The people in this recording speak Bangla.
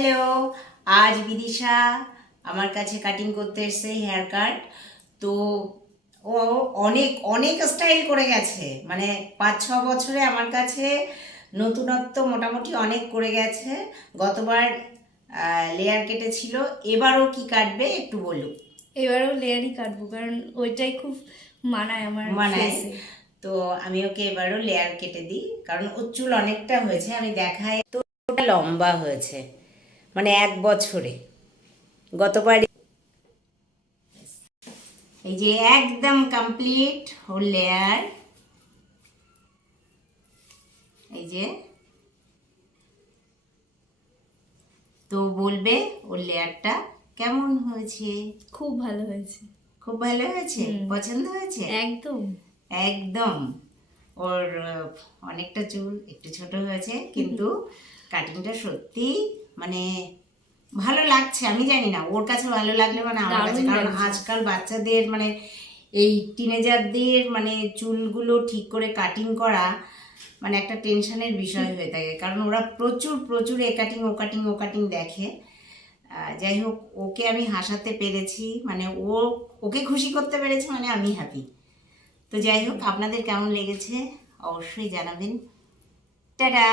হ্যালো আজ বিদিশা আমার কাছে কাটিং করতে এসছে হেয়ার কাট তো ও অনেক অনেক স্টাইল করে গেছে। মানে পাঁচ ছ বছরে আমার কাছে নতুনত্ব মোটামুটি অনেক করে গেছে। গতবার লেয়ার কেটেছিল। এবারও কি কাটবে একটু বলুক এবারও লেয়ারই কাটবো কারণ ওইটাই খুব মানায় আমার মানায়। তো আমি ওকে এবারও লেয়ার কেটে দিই কারণ ওর চুল অনেকটা হয়েছে আমি দেখাই। তো লম্বা হয়েছে। মানে এক বছরে। গতবার এই যে একদম কমপ্লিট ওর লেয়ার এই যে তো বলবে ওর লেয়ারটা কেমন হয়েছে? খুব ভালো হয়েছে। খুব ভালো হয়েছে? পছন্দ হয়েছে? একদম। একদম। ওর অনেকটা চুল একটু ছোট হয়েছে কিন্তু কাটিংটা সত্যি মানে ভালো লাগছে আমি জানি না ওর কাছে ভালো লাগলে মানে আমার কাছে কারণ আজকাল বাচ্চাদের মানে এই টিনেজারদের মানে চুলগুলো ঠিক করে কাটিং করা মানে একটা টেনশনের বিষয় হয়ে থাকে কারণ ওরা প্রচুর প্রচুর এ কাটিং ও কাটিং ও কাটিং দেখে। যাই হোক ওকে আমি হাসাতে পেরেছি মানে ও ওকে খুশি করতে পেরেছি মানে আমি হ্যাপি তো যাই হোক আপনাদের কেমন লেগেছে? অবশ্যই জানাবেন। টাটা!